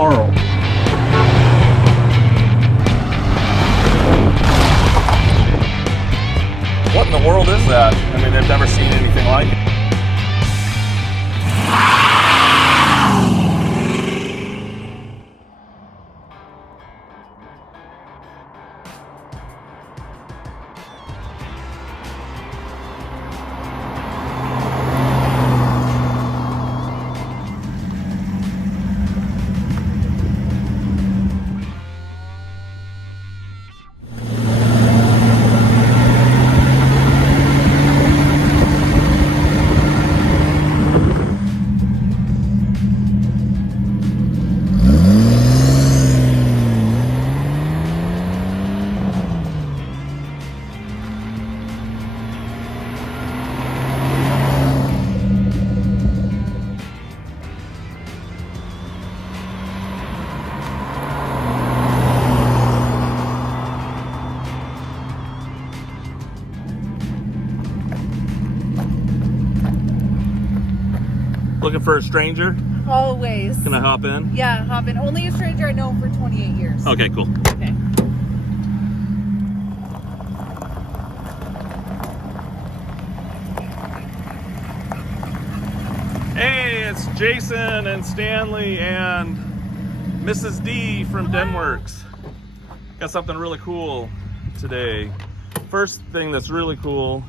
Carl. What in the world is that? I mean, they've never seen anything like it. Looking for a stranger? Always. Can I hop in? Yeah, hop in. Only a stranger I know for 28 years. Okay, cool. Okay. Hey, it's Jason and Stanley and Mrs. D from Denwerks. Got something really cool today. First thing that's really cool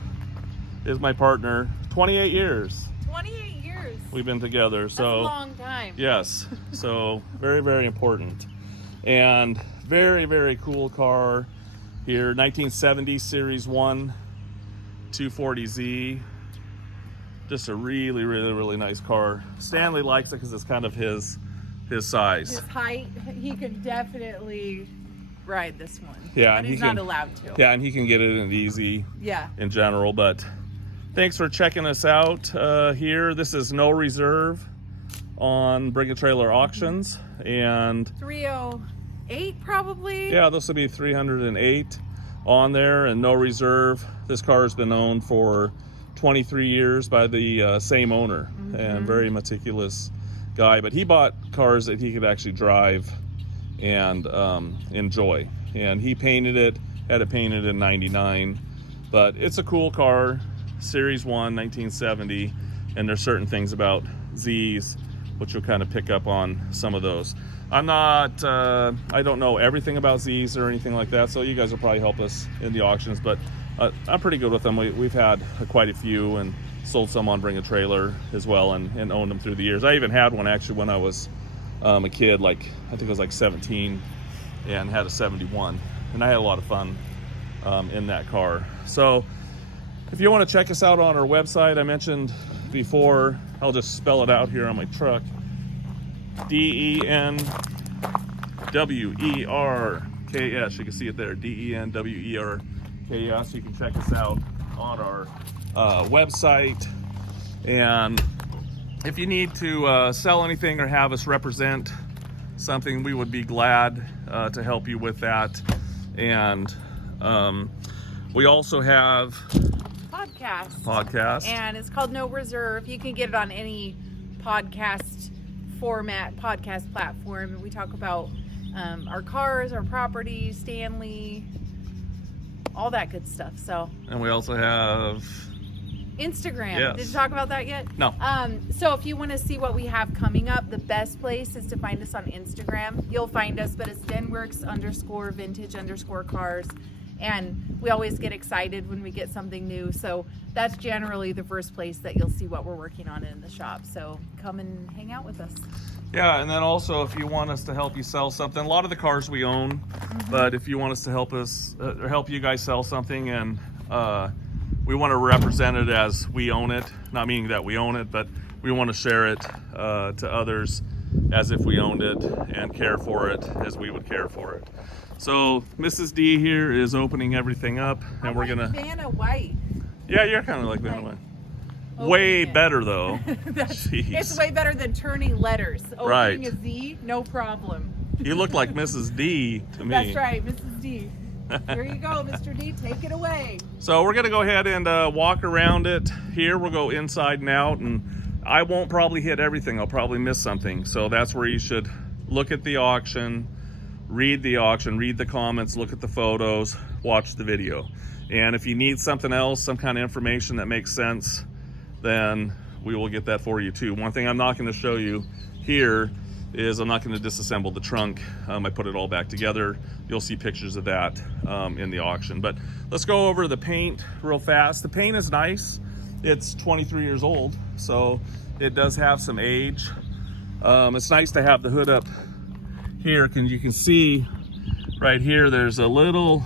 is my partner. 28 years. 28 years. We've been together. That's So a long time. yes. So very, very important. And very, very cool car here. 1970 Series 1 240Z. Just a really, really, really nice car. Stanley likes it because it's kind of his size. His height, he could definitely ride this one. Yeah, but and he's he not can- allowed to. Yeah, and he can get it in easy Yeah. in general. But thanks for checking us out here. This is no reserve on Bring a Trailer Auctions. And 308 probably. yeah, this will be 308 on there and no reserve. This car has been owned for 23 years by the same owner and very meticulous guy. But he bought cars that he could actually drive and enjoy. And he painted it, had it painted in 99. But it's a cool car, Series 1, 1970. And there's certain things about Z's which you'll kind of pick up on some of those. I'm not, I don't know everything about Z's or anything like that, so you guys will probably help us in the auctions, but I'm pretty good with them. We've had quite a few and sold some on Bring a Trailer as well and owned them through the years. I even had one actually when I was a kid, like I think I was like 17, and had a 71, and I had a lot of fun in that car. So if you want to check us out on our website, I mentioned before, I'll just spell it out here on my truck. DENWERKS. You can see it there. DENWERKS. You can check us out on our website. And if you need to sell anything or have us represent something, we would be glad to help you with that. And we also have podcast, and it's called No Reserve. You can get it on any podcast format, podcast platform. We talk about our cars, our property, Stanley, all that good stuff. So, and we also have Instagram. Yes. Did you talk about that yet? No. So if you want to see what we have coming up, the best place is to find us on Instagram. You'll find us, but it's Denwerks_vintage_cars. And we always get excited when we get something new. So that's generally the first place that you'll see what we're working on in the shop. So come and hang out with us. Yeah, and then also if you want us to help you sell something, a lot of the cars we own, but if you want us to help us or help you guys sell something, and we want to represent it as we own it, not meaning that we own it, but we want to share it to others as if we owned it and care for it as we would care for it. So Mrs. D here is opening everything up, and we're gonna. Vanna White. Yeah, you're kind of like Vanna White. Way better though. Jeez. It's way better than turning letters. Opening Right. a Z, no problem. You look like Mrs. D to me. That's right, Mrs. D. Here you go, Mr. D. Take it away. So we're gonna go ahead and walk around it here. We'll go inside and out, and I won't probably hit everything. I'll probably miss something. So that's where you should look at the auction, read the comments, look at the photos, watch the video. And if you need something else, some kind of information that makes sense, then we will get that for you too. One thing I'm not going to show you here is I'm not going to disassemble the trunk. I put it all back together. You'll see pictures of that in the auction. But let's go over the paint real fast. The paint is nice. It's 23 years old, so it does have some age. It's nice to have the hood up here. You can see right here, there's a little,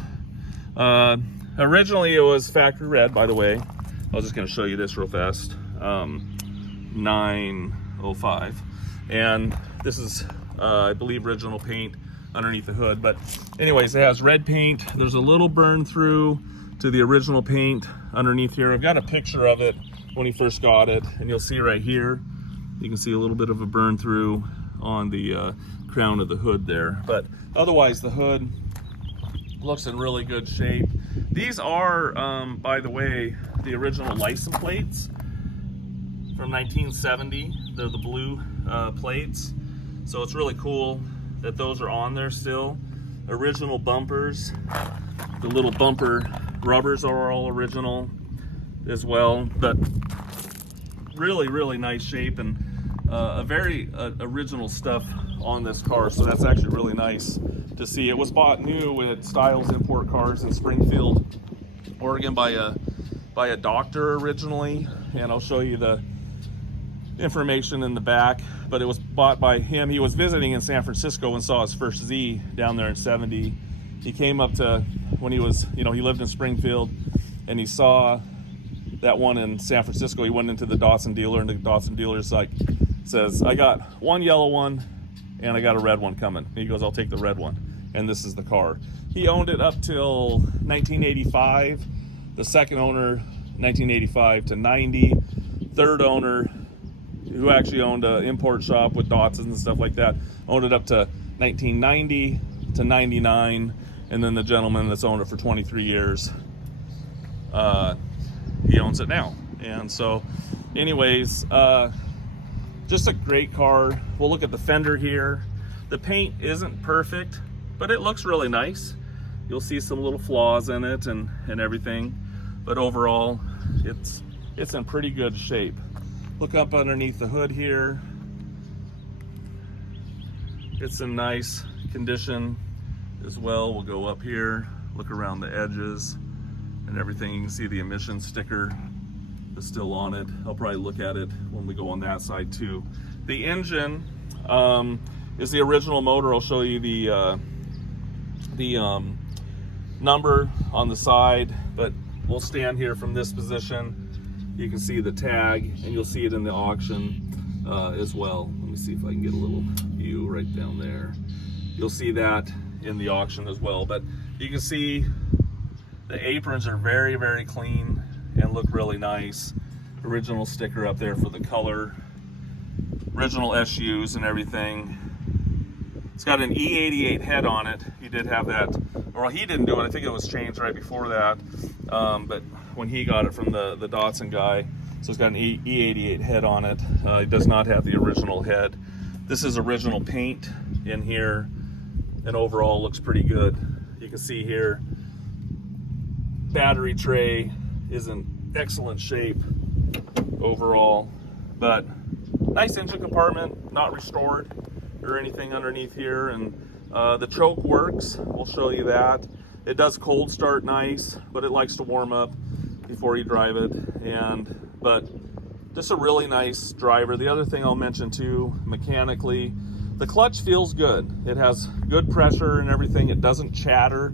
originally it was factory red, by the way. I was just going to show you this real fast. 905, and this is I believe original paint underneath the hood. But anyways, it has red paint. There's a little burn through to the original paint underneath here. I've got a picture of it when he first got it, and you'll see right here, you can see a little bit of a burn through on the crown of the hood there. But otherwise, the hood looks in really good shape. These are, by the way, the original license plates from 1970. They're the blue plates. So it's really cool that those are on there still. Original bumpers. The little bumper rubbers are all original as well. But really, really nice shape, and a very original stuff on this car. So that's actually really nice to see. It was bought new at Styles Import Cars in Springfield, Oregon by a doctor originally, and I'll show you the information in the back. But it was bought by him. He was visiting in San Francisco and saw his first Z down there in 70. He came up to, when he was, he lived in Springfield, and he saw that one in San Francisco. He went into the Datsun dealer, and the Datsun dealer's like, says, I got one yellow one and I got a red one coming. And he goes, I'll take the red one. And this is the car. He owned it up till 1985. The second owner, 1985 to 90. Third owner, who actually owned an import shop with Datsuns and stuff like that, owned it up to 1990 to 99. And then the gentleman that's owned it for 23 years, he owns it now. And so anyways, just a great car. We'll look at the fender here. The paint isn't perfect, but it looks really nice. You'll see some little flaws in it and everything, but overall it's in pretty good shape. Look up underneath the hood here. It's in nice condition as well. We'll go up here, look around the edges and everything. You can see the emission sticker is still on it. I'll probably look at it when we go on that side too. The engine is the original motor. I'll show you the number on the side, but we'll stand here from this position. You can see the tag, and you'll see it in the auction as well. Let me see if I can get a little view right down there. You'll see that in the auction as well, but you can see the aprons are very, very clean and look really nice. Original sticker up there for the color. Original SUs and everything. It's got an E88 head on it. He did have that, or he didn't do it. I think it was changed right before that. But when he got it from the Datsun guy, so it's got an E88 head on it. It does not have the original head. This is original paint in here, and overall looks pretty good. You can see here, battery tray is in excellent shape overall, but nice engine compartment, not restored or anything underneath here. And the choke works. We'll show you that. It does cold start nice, but it likes to warm up before you drive it. But just a really nice driver. The other thing I'll mention too, mechanically, the clutch feels good. It has good pressure and everything. It doesn't chatter.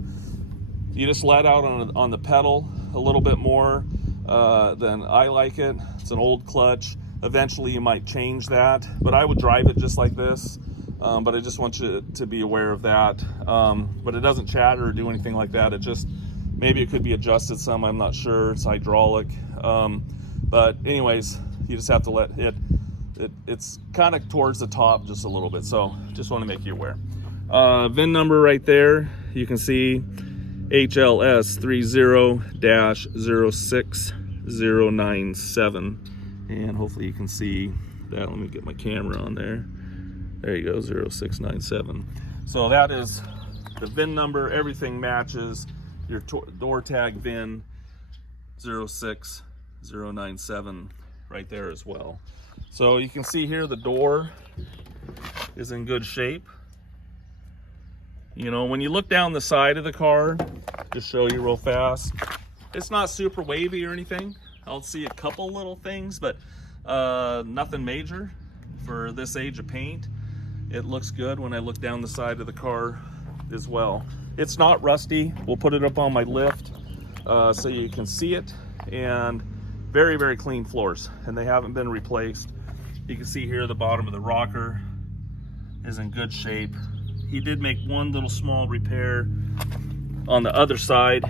You just let out on the pedal a little bit more than I like it. It's an old clutch. Eventually you might change that, but I would drive it just like this. But I just want you to be aware of that. But it doesn't chatter or do anything like that. It just, maybe it could be adjusted some, I'm not sure. It's hydraulic. But anyways, you just have to let it's kind of towards the top just a little bit. So just want to make you aware. VIN number right there, you can see HLS 30-06097. And hopefully you can see that. Let me get my camera on there. There you go, 0697. So that is the VIN number. Everything matches. Your door tag VIN 06097 right there as well. So you can see here the door is in good shape. You know, when you look down the side of the car, just show you real fast, it's not super wavy or anything. I'll see a couple little things, but nothing major for this age of paint. It looks good when I look down the side of the car as well. It's not rusty. We'll put it up on my lift so you can see it. And very, very clean floors, and they haven't been replaced. You can see here the bottom of the rocker is in good shape. He did make one little small repair on the other side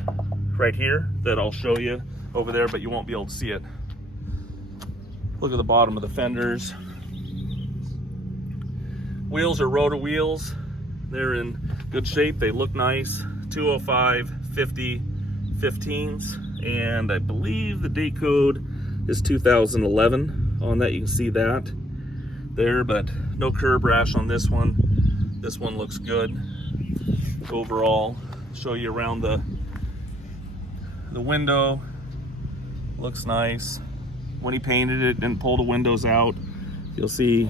right here that I'll show you over there, but you won't be able to see it. Look at the bottom of the fenders. Wheels are rotor wheels. They're in good shape. They look nice. 205 50 15s, and I believe the date code is 2011 on that. You can see that there, but no curb rash on this one. This one looks good overall. Show you around the window. Looks nice. When he painted it and pulled the windows out, you'll see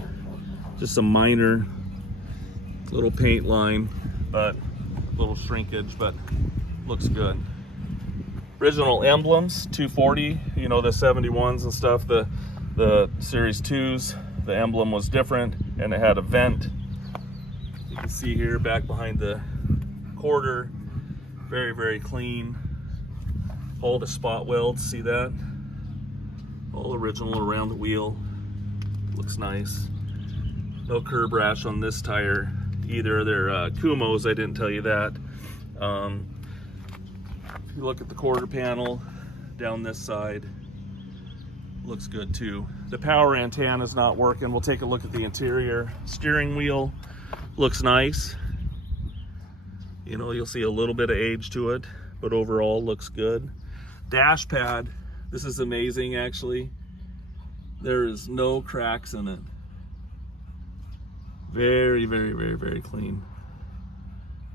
just some minor little paint line, but little shrinkage, but looks good. Original emblems, 240, you know, the 71s and stuff, the Series 2s, the emblem was different and it had a vent. You can see here back behind the quarter, very, very clean. All the spot welds, see that? All original around the wheel. Looks nice. No curb rash on this tire either. They're Kumos, I didn't tell you that. If you look at the quarter panel down this side, looks good too. The power antenna is not working. We'll take a look at the interior. Steering wheel looks nice. You know, you'll see a little bit of age to it, but overall looks good. Dash pad, this is amazing actually. There is no cracks in it. Very, very, very, very clean.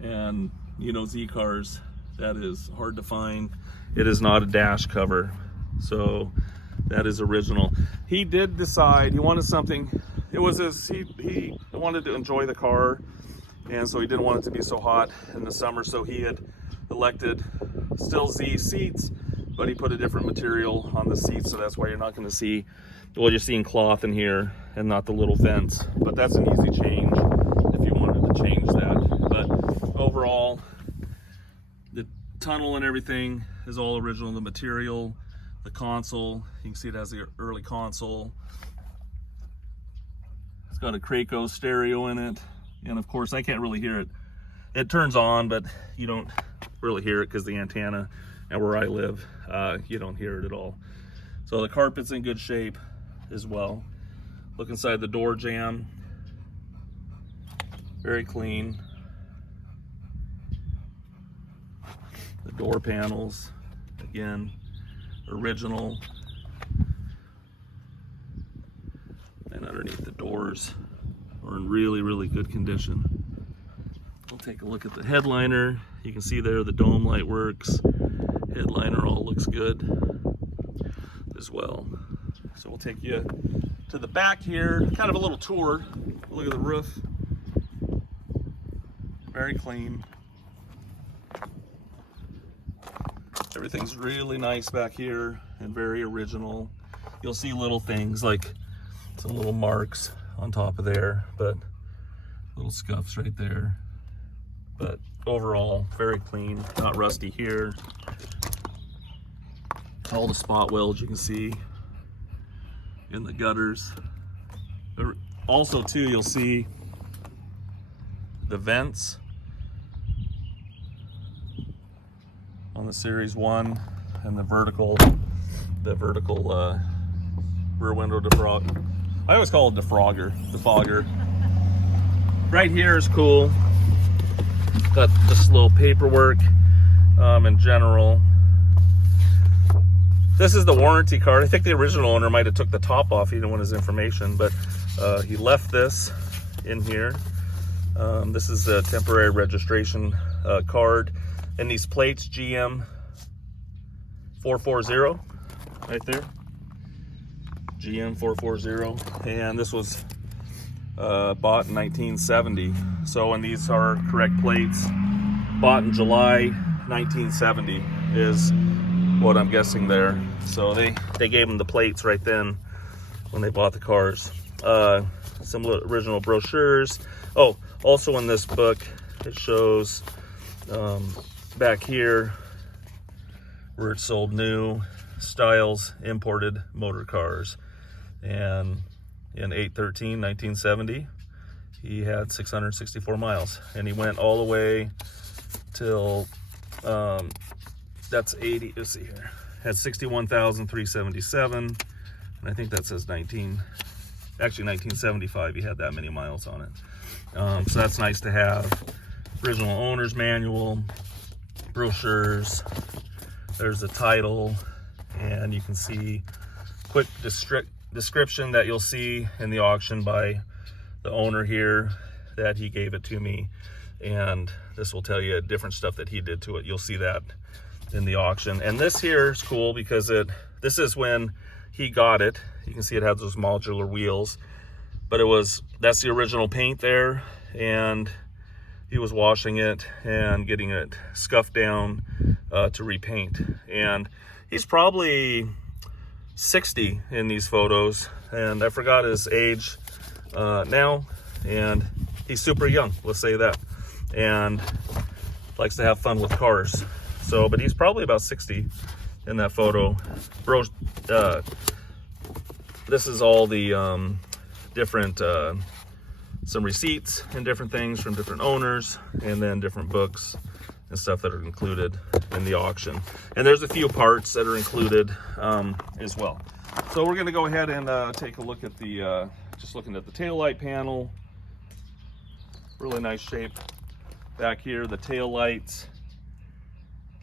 And you know, Z cars, that is hard to find. It is not a dash cover, so that is original. He did decide he wanted something. It was his, he wanted to enjoy the car, and so he didn't want it to be so hot in the summer, so he had elected still Z seats, but he put a different material on the seats, so that's why you're not going to see, well, you're seeing cloth in here and not the little vents. But that's an easy change if you wanted to change that. But overall, the tunnel and everything is all original. The material, the console, you can see it has the early console. It's got a Kraco stereo in it, and of course I can't really hear it. It turns on, but you don't really hear it because the antenna, and where I live, you don't hear it at all. So the carpet's in good shape as well. Look inside the door jamb, very clean. The door panels, again, original. And underneath the doors are in really, really good condition. We'll take a look at the headliner. You can see there the dome light works. Headliner all looks good as well. So we'll take you to the back here, kind of a little tour. Look at the roof. Very clean. Everything's really nice back here and very original. You'll see little things like some little marks on top of there, but little scuffs right there. But overall, very clean, not rusty here. All the spot welds you can see in the gutters. Also too, you'll see the vents on the Series 1 and the vertical rear window defrog. I always call it defogger. Right here is cool. Got just a little paperwork in general. This is the warranty card. I think the original owner might have took the top off. He didn't want his information, but he left this in here. This is a temporary registration card, and these plates, GM 440 right there, GM 440, and this was bought in 1970. So, and these are correct plates, bought in July 1970 is what I'm guessing there. So they gave them the plates right then when they bought the cars. Some original brochures. Oh, also in this book it shows back here where it sold new styles, imported motor cars, and in 8/13/1970 he had 664 miles, and he went all the way till that's 80, let's see here, had 61,377, and I think that says 1975 he had that many miles on it. So that's nice to have. Original owner's manual, brochures, there's the title, and you can see quick description that you'll see in the auction by the owner here, that he gave it to me, and this will tell you different stuff that he did to it. You'll see that in the auction. And this here is cool because this is when he got it. You can see it has those modular wheels, but that's the original paint there, and he was washing it and getting it scuffed down to repaint. And he's probably 60 in these photos, and I forgot his age now, and he's super young, let's say that, and likes to have fun with cars. So, but he's probably about 60 in that photo. This is all the different some receipts and different things from different owners, and then different books and stuff that are included in the auction. And there's a few parts that are included as well. So we're going to go ahead and take a look at the just looking at the taillight panel. Really nice shape back here. The tail lights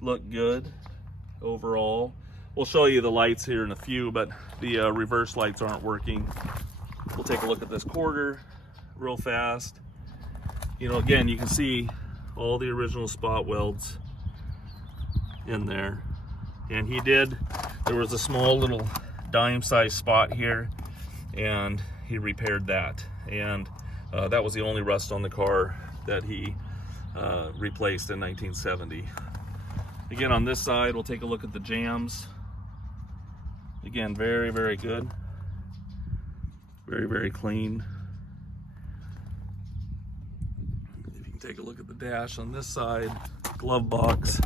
look good overall. We'll show you the lights here in a few, but the reverse lights aren't working. We'll take a look at this quarter real fast. You know, again, you can see all the original spot welds in there. And there was a small little dime size spot here, and he repaired that. And that was the only rust on the car that he replaced in 1970. Again, on this side, we'll take a look at the jams. Again, very, very good. Very, very clean. If you can take a look at the dash on this side, glove box.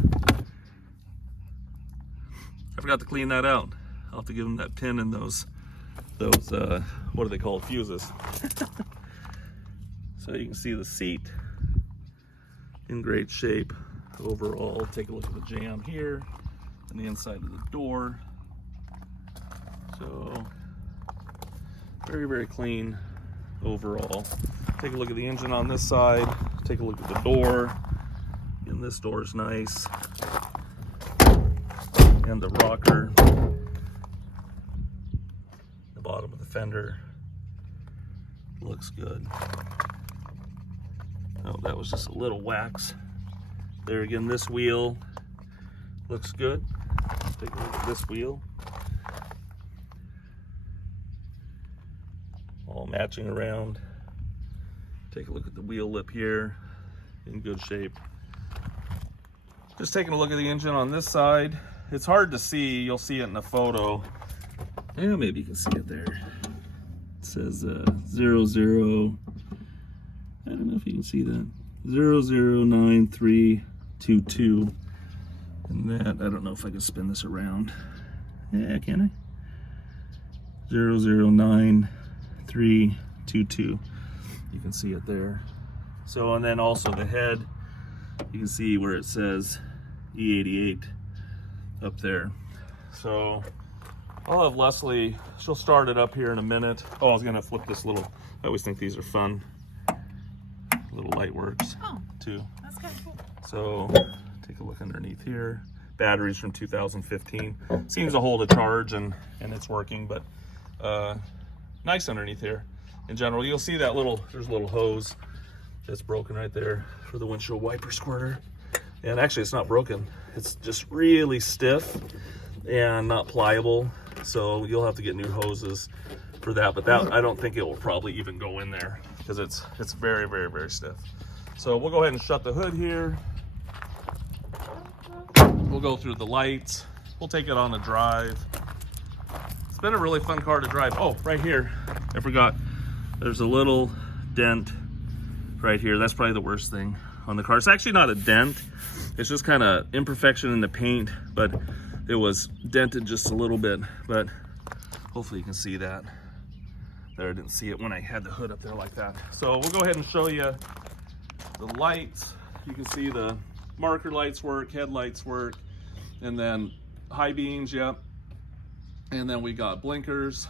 I forgot to clean that out. I'll have to give him that pin and those what do they call it, fuses. So you can see the seat in great shape overall. Take a look at the jam here and the inside of the door. So very, very clean overall. Take a look at the engine on this side. Take a look at the door. And this door is nice. And the rocker. The bottom of the fender looks good. Oh, that was just a little wax. There again, this wheel looks good. Take a look at this wheel. All matching around. Take a look at the wheel lip here, in good shape. Just taking a look at the engine on this side. It's hard to see, you'll see it in the photo. Yeah, maybe you can see it there. It says 00, I don't know if you can see that, 009322. And that, I don't know if I can spin this around. Yeah, can I? 009322. You can see it there. So, and then also the head, you can see where it says E88 up there. So I'll have Leslie, she'll start it up here in a minute. Oh, I was gonna flip this little, I always think these are fun. Little light works too. That's kind of cool. So take a look underneath here. Batteries from 2015. Seems to hold a charge and it's working, but nice underneath here. in general. You'll see that there's a little hose that's broken right there for the windshield wiper squirter. And actually it's not broken. It's just really stiff and not pliable. So you'll have to get new hoses for that. But that, I don't think it will probably even go in there because it's very, very, very stiff. So we'll go ahead and shut the hood here. We'll go through the lights. We'll take it on a drive. It's been a really fun car to drive. Oh, right here, I forgot. There's a little dent right here. That's probably the worst thing on the car. It's actually not a dent. It's just kind of imperfection in the paint, but it was dented just a little bit. But hopefully you can see that. There, I didn't see it when I had the hood up there like that. So we'll go ahead and show you the lights. You can see the marker lights work, headlights work, and then high beams, yep. And then we got blinkers.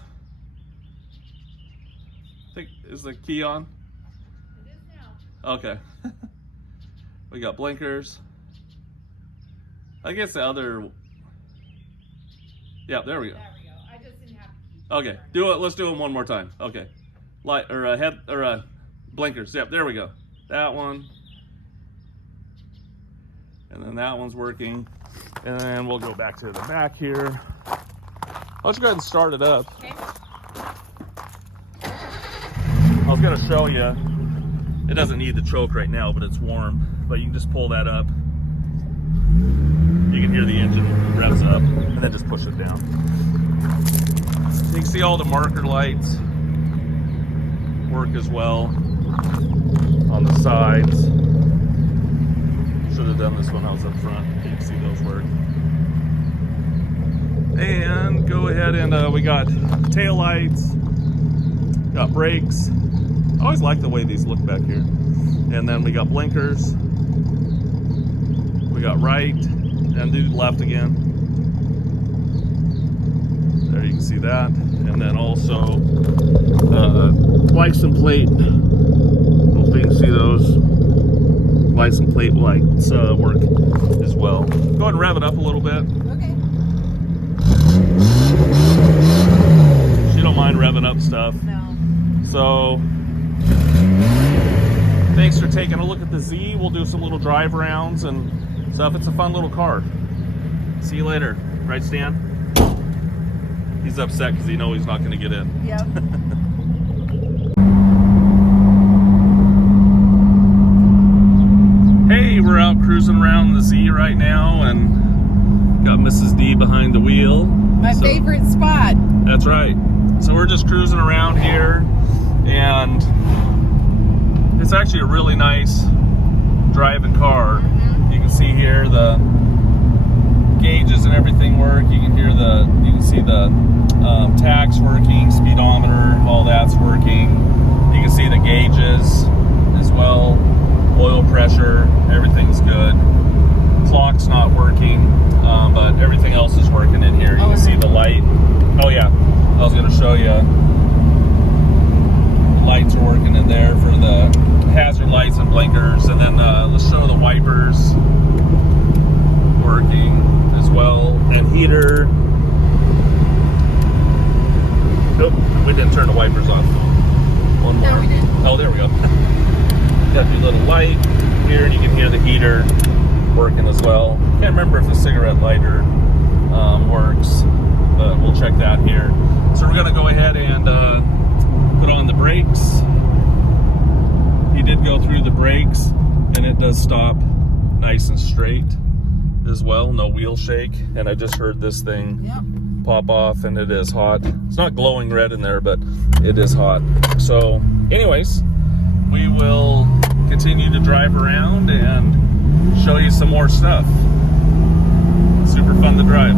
I think, is the key on? It is now. Okay. We got blinkers. I guess the other, yeah, there we go. There we go. I just didn't have to keep Okay, do it. Let's do them one more time. Okay, light or head or blinkers. Yep, there we go. That one, and then that one's working. And then we'll go back to the back here. Let's go ahead and start it up. Okay. I was gonna show you. It doesn't need the choke right now, but it's warm. But you can just pull that up. You can hear the engine revs up, and then just push it down. You can see all the marker lights work as well on the sides. Should have done this when I was up front. You can see those work. And go ahead and we got tail lights, got brakes. I always like the way these look back here. And then we got blinkers. We got right and do left again. There you can see that. And then also license plate. Hopefully you can see those license plate lights work as well. Go ahead and rev it up a little bit. Okay. She don't mind revving up stuff. No. So thanks for taking a look at the Z. We'll do some little drive rounds and stuff. It's a fun little car. See you later. Right, Stan? He's upset because he knows he's not going to get in. Yep. Hey, we're out cruising around the Z right now and got Mrs. D behind the wheel. My favorite spot. That's right. So we're just cruising around here, and it's actually a really nice driving car. You can see here the gauges and everything work. You can see the tachs working, speedometer, all that's working. You can see the gauges as well, oil pressure, everyth's good. Clock's not working, but everything else is working in here. You can see the light. Oh yeah, I was going to show you. The lights are working in there for the hazard lights and blinkers, and then let's show the wipers working as well, and heater. Nope, we didn't turn the wipers off. One more. No, we didn't. Oh, there we go. Got your little light here, and you can hear the heater working as well. Can't remember if the cigarette lighter works, but we'll check that here. So we're going to go ahead and put on the brakes. He did go through the brakes, and it does stop nice and straight as well. No wheel shake. And I just heard this thing pop off, and it is hot. It's not glowing red in there, but it is hot. So anyways, we will continue to drive around and show you some more stuff. Super fun to drive.